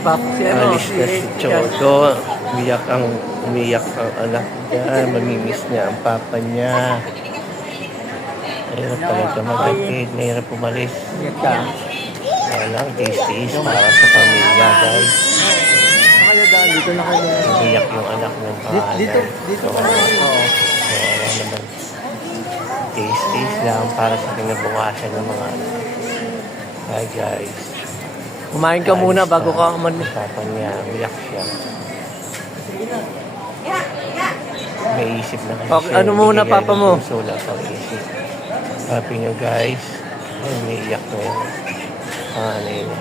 Papasok si ano, Alis na si Chodo. Umiyak ang anak niya. Mamimiss niya ang papa niya. Mahirap talaga maghatid. Mahirap umalis. Iyak ka. Kaya lang, tiis-tiis para sa pamilya, guys. Nakaladaan, dito na kayo. Umiyak yung anak ng pangalan. Dito ka na. Oo. Kawawa naman. Tiis-tiis lang para sa kinabukasan ng mga anak. Hi, guys. Kumain ka muna bago ka umalis. Papa niya, umiyak siya. May isip na kasi. Okay, ano muna, Bigyan papa ng mo? puso lang pang isip. Happy niyo, guys. Ay, umiiyak na yun. Panganay niya.